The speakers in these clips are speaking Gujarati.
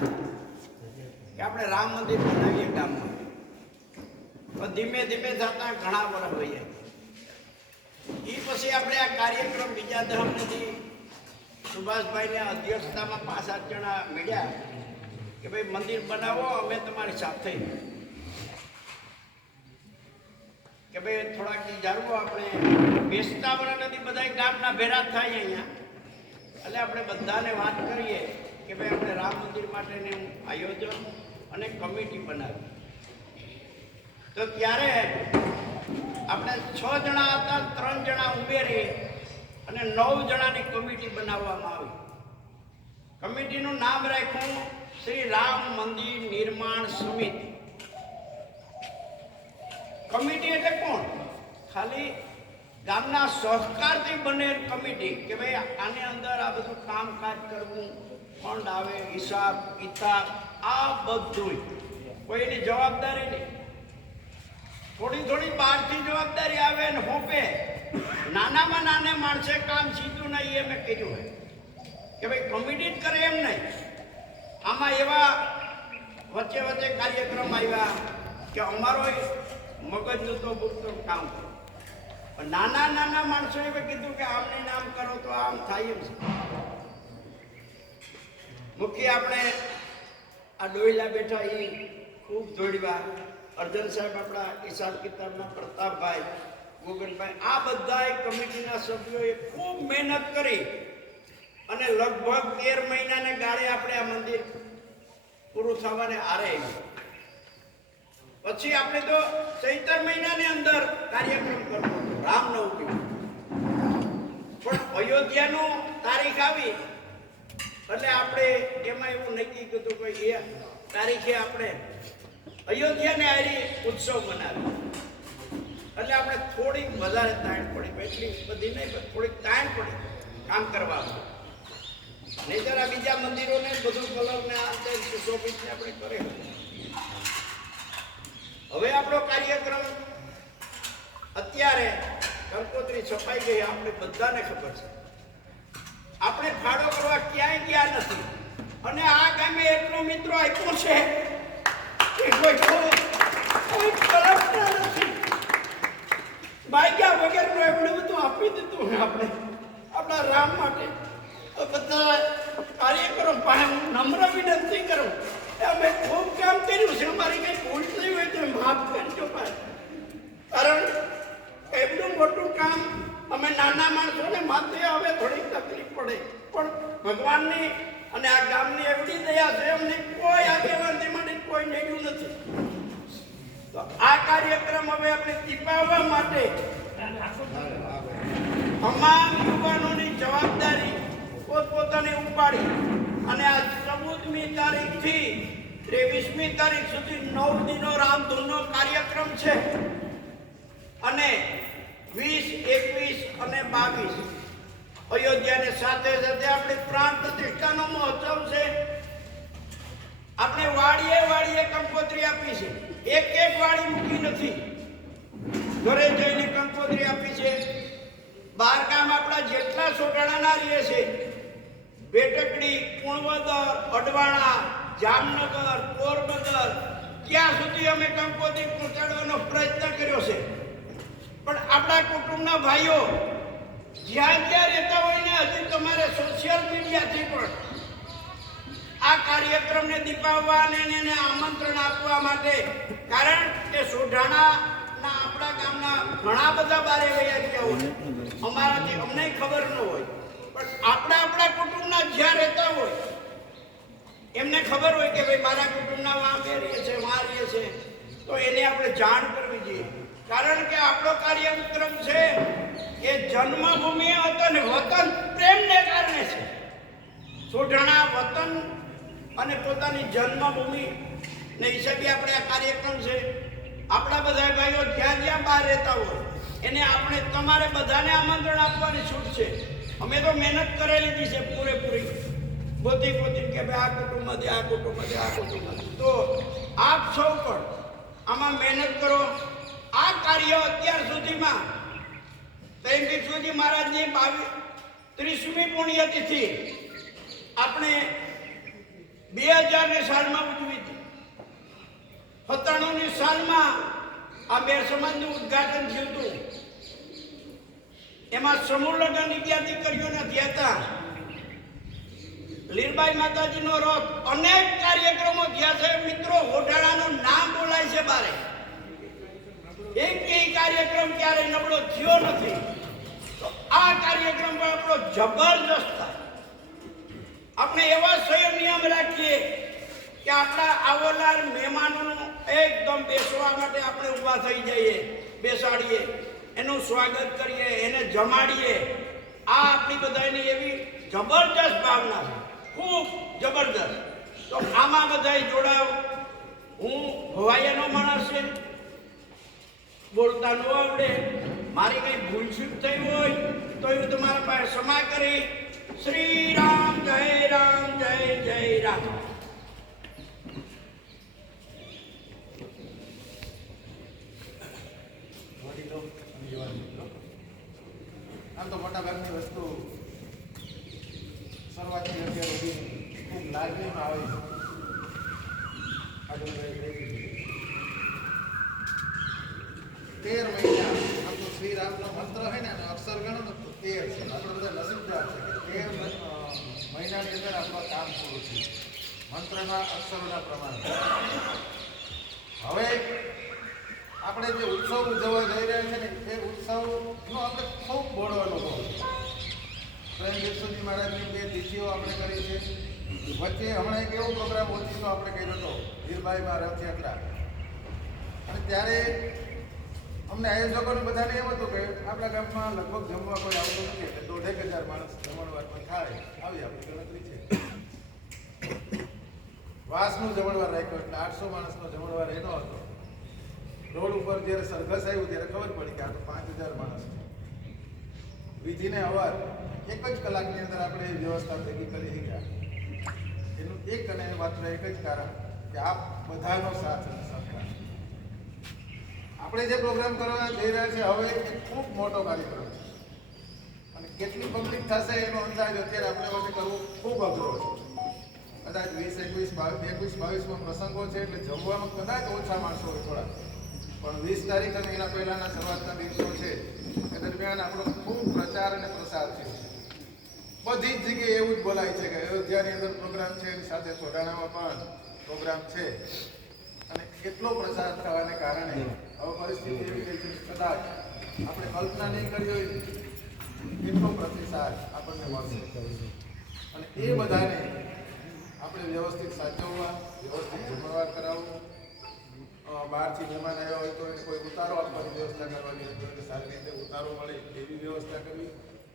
કે આપણે રામ મંદિર બનાવીએ ગામમાં, પણ ધીમે ધીમે થતા ઘણા વર્ષ હોય જાય. એ પછી આપણે આ કાર્યક્રમ બીજા ધામથી સુભાષભાઈને અધ્યક્ષતામાં 5-7 જણા મળ્યા કે ભાઈ મંદિર બનાવો, અમે તમારી સાથે કે ભાઈ થોડાક જાળવો. આપણે બેસતા વર્ષ નથી બધા ગામના ભેરા થાય અહીંયા, એટલે આપણે બધાને વાત કરીએ કે ભાઈ આપણે રામ મંદિર માટેનું આયોજન અને કમિટી બનાવી. તો ત્યારે આપણે 6 જણા હતા, 3 જણા ઉમેરી અને 9 જણાની કમિટી બનાવવામાં આવી. કમિટીનું નામ રાખ્યું શ્રી રામ મંદિર નિર્માણ સમિતિ. કમિટી એટલે કોણ? ખાલી ગામના સહકારથી બનેલ કમિટી કે ભાઈ આની અંદર આ બધું કામકાજ કરવું, ફંડ આવે, હિસાબ કિતાબ, આ બધું કોઈની જવાબદારી નહીં. થોડી થોડી બહારથી જવાબદારી આવે ને હોપે. નાનામાં નાના માણસે કામ સીધું નહીં, એ મેં કીધું હોય કે ભાઈ કમિટી જ કરે એમ નહીં. આમાં એવા વચ્ચે વચ્ચે કાર્યક્રમ આવ્યા કે અમારો મગજનું તો પૂરતું કામ કરો. નાના નાના માણસોએ કીધું કે આમને નામ કરો તો આમ થાય એમ છે. મુખ્ય આપણે આ ડોયલા બેઠા એ ખૂબ દોડવા, અર્જન સાહેબ આપણા હિસાબ કિતાબના પ્રતાપભાઈ, ગોગનભાઈ, આ બધા કમિટીના સભ્યોએ ખૂબ મહેનત કરી અને લગભગ 13 મહિનાને ગાળે આપણે આ મંદિર પૂરું થવાને આરે. પછી આપણે તો ચૈત્ર મહિનાની અંદર કાર્યક્રમ કરવો હતો રામનવમી, પણ અયોધ્યાનું તારીખ આવી એટલે આપણે એમાં એવું નક્કી કર્યું કે એ તારીખે આપણે અયોધ્યાને હારી ઉત્સવ મનાવી. એટલે આપણે થોડીક વધારે તાણ પડી, એટલી બધી નહીં પણ થોડીક તાણ પડી કામ કરવામાં. નહીં જરા બીજા મંદિરોને બધું કલરને આ શોભિતને આપણે કરે. હવે આપણો કાર્યક્રમ અત્યારે કંકોત્રી છપાઈ ગઈ, આપણે બધાને ખબર છે. આપણે ફાળો કરવા ક્યાંય ગયા નથી અને આ ગામે એટલો મિત્રો આપ્યો છે કે કોઈ કલ્પના નથી. ભાગ્યા વગરનું એમણે બધું આપી દીધું આપણે આપણા રામ માટે. બધા કાર્યક્રમ પાસે હું નમ્ર વિનંતી કરું, અમે ખૂબ કામ કર્યું છે, અમારી કઈ ભૂલ થઈ હોય તો માફ કરજો ભાઈ. કારણ એટલું મોટું કામ અમે નાના માણસોને માથે આવે થોડીક તકલીફ પડે, પણ ભગવાનની અને આ ગામની એવડી દયા છે, અમને કોઈ આગેવાનથી માટે કોઈ નડ્યું નથી. તો આ કાર્યક્રમ હવે આપણે દીપાવવા માટે તમામ યુવાનોની જવાબદારી પોતપોતાને ઉપાડી અને આ 14મી તારીખથી 23મી તારીખ સુધી 9 દિનો રામધૂનનો કાર્યક્રમ છે અને 20, 21 અને 22 અયોધ્યાને સાથે સાથે આપણે પ્રાણ પ્રતિષ્ઠાનો મહોત્સવ છે. આપણે વાડીએ વાડીએ કંકોત્રી આપી છે, એક વાડી મૂકી નથી. ઘરે જઈને કંકોત્રી આપી છે. બાર ગામ આપણા જેટલા સોટાણાના રહીએ છે, બેટકડી, કુણવદર, અડવાણા, જામનગર, પોરબંદર, ત્યાં સુધી અમે કંકોત્રી પહોંચાડવાનો પ્રયત્ન કર્યો છે. પણ આપણા કુટુંબના ભાઈઓ જ્યાં જ્યાં રહેતા હોય ને, હજી તમારે સોશિયલ મીડિયાથી પણ આ કાર્યક્રમને દીપાવવા અને એને આમંત્રણ આપવા માટે, કારણ કે સોઢાણાના આપણા ગામના ઘણા બધા બારે વયા ગયા હોય, અમારાથી અમને ખબર ન હોય, પણ આપણા કુટુંબના જ્યાં રહેતા હોય એમને ખબર હોય કે ભાઈ મારા કુટુંબના વાં બે રહે છે, વાં રહે છે, તો એને આપણે જાણ કરવી જોઈએ. કારણ કે આપણો કાર્યક્રમ છે એ જન્મભૂમિ અને વતન પ્રેમને કારણે છે. સોઢાણા વતન અને પોતાની જન્મભૂમિ ને હિસાબે આપણે આ કાર્યક્રમ છે. આપણા બધા ભાઈઓ જ્યાં જ્યાં બહાર રહેતા હોય એને આપણે તમારે બધાને આમંત્રણ આપવાની છૂટ છે. અમે તો મહેનત કરેલી છે પૂરેપૂરી, ગોતી કે ભાઈ આ કુટુંબમાંથી આ કુટુંબમાંથી આ કુટુંબમાંથી. તો આપ સૌ પણ આમાં મહેનત કરો. આ કાર્ય અત્યાર સુધીમાં ત્રિમુખજી મહારાજની 30મી પુણ્યતિથિ આપણે 2000 સાલમાં ઉજવી હતી. 97ની સાલમાં આ મેર સમાજનું ઉદ્ઘાટન થયું હતું. એમાં સમૂહ લગ્નની બે દીકરીઓને થયા હતા. લીરબાઈ માતાજીનો રથ, અનેક કાર્યક્રમો થયા છે મિત્રો. હોટાળાનું નામ બોલાય છે બારે. એક કાર્યક્રમ ક્યારે નબળો થયો નથી. તો આ કાર્યક્રમ આપણો જબરજસ્ત થાય. આપણે એવા સંયમ નિયમ રાખીએ કે આપણા આવનાર મહેમાનોનું એકદમ બેસવા માટે આપણે ઊભા થઈ જઈએ, બેસાડીએ, એનું સ્વાગત કરીએ, એને જમાડીએ. આ આપણી બધાની એવી જબરજસ્ત ભાવના છે, ખૂબ જબરજસ્ત. તો આમાં બધા જોડાવ. હું ભવાઈયાનો માણસ છે, બોલતા ન આવડે, મારી કઈ ભૂલચૂક થઈ હોય તો હું તમારા પાસે ક્ષમા કરી. શ્રી રામ, જય રામ, જય જય રામ. આમ તો મોટા ભાગની વસ્તુ શરૂઆતથી અત્યાર સુધી ખૂબ લાગણીમાં આવે છે. આગળ 13 મહિના આમ તો શ્રી રામનો મંત્ર હોય ને અક્ષર ગણો ને તો 13 છે. આપણે બધા નસીબદાર છે કે 13 મહિનાની અંદર આપણું કામ પૂરું થયું મંત્રના અક્ષરોના પ્રમાણે. હવે આપણે જે ઉત્સવ ઉજવવા જઈ રહ્યા છે ને એ ઉત્સવનો આપણે ખૂબ મોડો અનુભવ. સ્વયં બિરસુજી મહારાજની 2 તિથિઓ આપણે કરી છે. વચ્ચે હમણાં એક એવો પ્રોગ્રામ ઓછીનો આપણે કર્યો હતો વીરબાઈમાં રથયાત્રા. અને ત્યારે અમને આયોજકોને બધાને એમ હતું કે આપણા ગામમાં લગભગ જમવા કોઈ આવતું નથી, એટલે 1,500 માણસ જમણવારમાં થાય આવી આપણી ગણતરી છે. વાસનું જમણવાર રાખ્યો એટલે 800 માણસનો જમણવાર એનો હતો. રોડ ઉપર જ્યારે સરઘસ આવ્યું ત્યારે ખબર પડી કે આ તો 5,000 માણસ છે. વિધિને અવાર 1 જ કલાકની અંદર આપણે એ વ્યવસ્થા ભેગી કરી ગયા. એનું એક અને માત્ર એક જ કારણ કે આ બધાનો સાથ અને સહકાર. આપણે જે પ્રોગ્રામ કરવા જઈ રહ્યા છે હવે એ ખૂબ મોટો કાર્યક્રમ છે અને કેટલી પબ્લિક થશે એનો અંદાજ અત્યારે આપણે વચ્ચે કરવો ખૂબ અઘરો છે. કદાચ 20, 21, 22માં પ્રસંગો છે એટલે જમવામાં કદાચ ઓછા માણસો હોય થોડા, પણ 20 તારીખ અને એના પહેલાના શરૂઆતના દિવસો છે એ દરમિયાન આપણો ખૂબ પ્રચાર અને પ્રસાર છે. બધી જ જગ્યાએ એવું જ બોલાય છે કે અયોધ્યાની અંદર પ્રોગ્રામ છે, એની સાથે સોઢાણામાં પણ પ્રોગ્રામ છે. અને કેટલો પ્રચાર થવાને કારણે હવે પરિસ્થિતિ એવી થઈ છે કે કદાચ આપણે કલ્પના નહીં કરી હોય એટલો પ્રતિસાદ આપણને મળશે. અને એ બધાને આપણે વ્યવસ્થિત સાચવવા, વ્યવસ્થિત જમણવાર કરાવવું, બહારથી મહેમાન આવ્યા હોય તો એને કોઈ ઉતારો આપવાની વ્યવસ્થા કરવાની, સારી રીતે ઉતારો મળે એવી વ્યવસ્થા કરવી.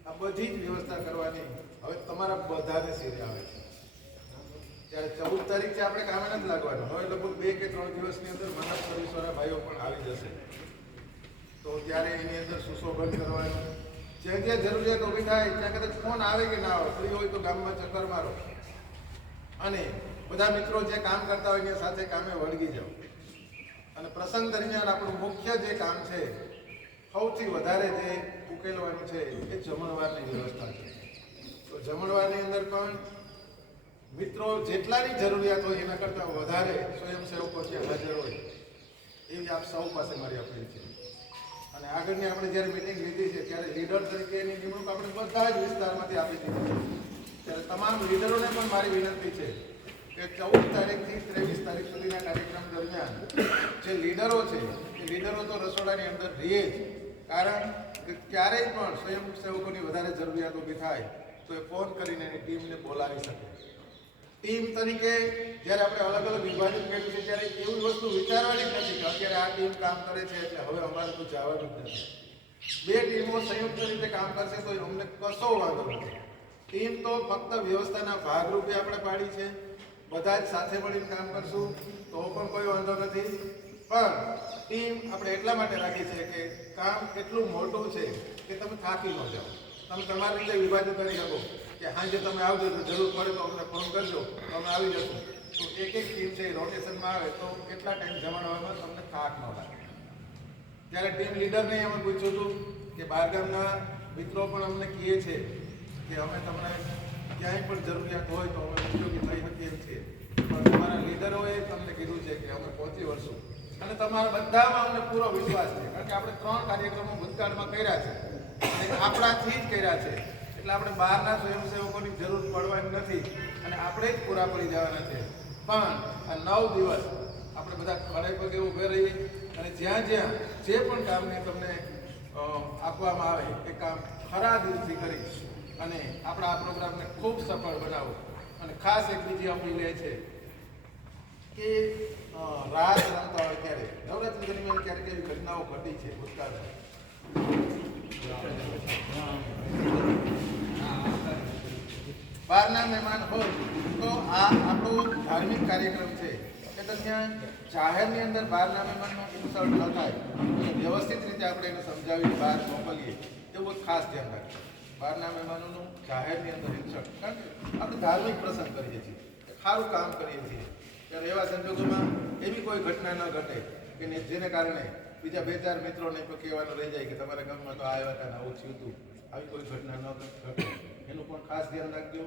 આ બધી જ વ્યવસ્થા કરવાની હવે તમારા બધાને સિરે આવે છે. ત્યારે 14 તારીખથી આપણે કામે નથી લાગવાનું. હવે લગભગ 2 કે 3 દિવસની અંદર મંડપ સર્વિસવાળા ભાઈઓ પણ આવી જશે. તો ત્યારે એની અંદર સુશોભન કરવાનું, જ્યાં જ્યાં જરૂરિયાત ઊભી થાય ત્યાં કદાચ ફોન આવે કે ના આવે, ફ્રી હોય તો ગામમાં ચક્કર મારો અને બધા મિત્રો જે કામ કરતા હોય એની સાથે કામે વળગી જાઓ. અને પ્રસંગ દરમિયાન આપણું મુખ્ય જે કામ છે, સૌથી વધારે જે ઉકેલવાનું છે એ જમણવારની વ્યવસ્થા છે. તો જમણવારની અંદર પણ મિત્રો જેટલાની જરૂરિયાત હોય એના કરતાં વધારે સ્વયંસેવકો ત્યાં હાજર હોય એવી આપ સૌ પાસે મારી અપીલ છે. અને આગળની આપણે જ્યારે મિટિંગ લીધી છે ત્યારે લીડર તરીકેની નિમણૂક આપણે બધા જ વિસ્તારમાંથી આપી દીધી છે. ત્યારે તમામ લીડરોને પણ મારી વિનંતી છે કે 14 તારીખથી 23 તારીખ સુધીના કાર્યક્રમ દરમિયાન જે લીડરો છે એ લીડરો તો રસોડાની અંદર રહીએ જ, કારણ કે ક્યારેય પણ સ્વયંસેવકોની વધારે જરૂરિયાત ઊભી થાય તો એ ફોન કરીને એની ટીમને બોલાવી શકે. ટીમ તરીકે જ્યારે આપણે અલગ અલગ વિભાજન કર્યું છે ત્યારે એવી વસ્તુ વિચારવાની જ નથી કે અત્યારે આ ટીમ કામ કરે છે એટલે હવે અમારે તો જવાનું જ નથી. 2 ટીમો સંયુક્ત રીતે કામ કરશે તો અમને કશો વાંધો નથી. ટીમ તો ફક્ત વ્યવસ્થાના ભાગરૂપે આપણે પાડી છે. બધા જ સાથે મળીને કામ કરશું તો પણ કોઈ વાંધો નથી. પણ ટીમ આપણે એટલા માટે રાખી છે કે કામ એટલું મોટું છે કે તમે થાકી ન જાઓ. તમે તમારી રીતે વિભાજન કરી શકો કે હાજે તમે આવજો, તો જરૂર પડે તો અમને ફોન કરજો તો અમે આવી જશું. તો એક ટીમ છે એ રોટેશનમાં આવે તો કેટલા ટાઈમ જમાડવામાં તમને થાક ન લાગે. ત્યારે ટીમ લીડરને અમે પૂછ્યું હતું કે બહારગામના મિત્રો પણ અમને કહે છે કે અમે તમને ક્યાંય પણ જરૂરિયાત હોય તો અમે ઉપયોગી થઈ શકીએ એમ છીએ. પણ તમારા લીડરોએ તમને કીધું છે કે અમે પહોંચી વળશું અને તમારા બધામાં અમને પૂરો વિશ્વાસ છે, કારણ કે આપણે 3 કાર્યક્રમો ભૂતકાળમાં કર્યા છે અને આપણાથી જ કર્યા છે, એટલે આપણે બહારના સ્વયંસેવકોની જરૂર પડવાની નથી અને આપણે જ પૂરા પડી જવાના છે. પણ આ 9 દિવસ આપણે બધા ખડે પગે ઊભે રહીએ અને જ્યાં જ્યાં જે પણ કામને તમને આપવામાં આવે એ કામ ખરા દિલથી કરી અને આપણા આ પ્રોગ્રામને ખૂબ સફળ બનાવો. અને ખાસ એક બીજી અપીલ એ છે કે રાસ રમતા હોય ત્યારે નવરાત્રિ દરમિયાન ક્યારેક એવી ઘટનાઓ ઘટી છે ભૂતકાળમાં. બહારના મહેમાન હોય તો આ આપણો ધાર્મિક કાર્યક્રમ છે કે દરમિયાન જાહેરની અંદર બહારના મહેમાનનો ઇન્સલ્ટ ન થાય અને વ્યવસ્થિત રીતે આપણે એને સમજાવી બહાર મોકલીએ એવું ખાસ ધ્યાન રાખીએ. બહારના મહેમાનોનું જાહેરની અંદર ઇન્સલ્ટ, કારણ કે આપણે ધાર્મિક પ્રસંગ કરીએ છીએ, સારું કામ કરીએ છીએ, ત્યારે એવા સંજોગોમાં એવી કોઈ ઘટના ન ઘટે કે જેને કારણે બીજા 2-4 મિત્રોને તો કહેવાનું રહી જાય કે તમારા ગામમાં તો આવ્યા હતા ને આવું થયું હતું. આવી કોઈ ઘટના ન ઘટે એનું પણ ખાસ ધ્યાન રાખજો.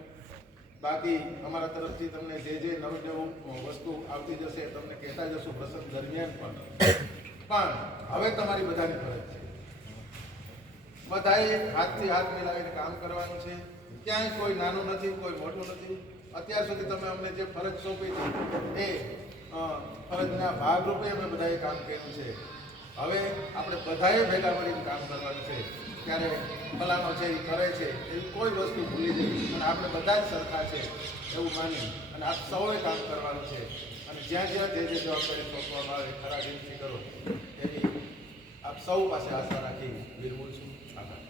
બાકી અમારા તરફથી તમને જે નવું વસ્તુ આવતી જશે તમને કહેતા જશું પ્રસંગ દરમિયાન પણ હવે તમારી બધાની ફરજ છે, બધાએ હાથથી હાથ મિલાવીને કામ કરવાનું છે. ક્યાંય કોઈ નાનું નથી, કોઈ મોટું નથી. અત્યાર સુધી તમે અમને જે ફરજ સોંપી છે એ ફરજના ભાગરૂપે અમે બધાએ કામ કર્યું છે. હવે આપણે બધાએ ભેગા મળીને કામ કરવાનું છે. ત્યારે ફલાણો છે એ કરે છે એવી કોઈ વસ્તુ ભૂલી જઈ અને આપણે બધા જ સરખા છે એવું માની અને આપ સૌએ કામ કરવાનું છે. અને જ્યાં જ્યાં જે જવાબદારી સોંપવામાં આવે ખરા દિલથી કરો એવી આપ સૌ પાસે આશા રાખી વિરમું છું. આભાર.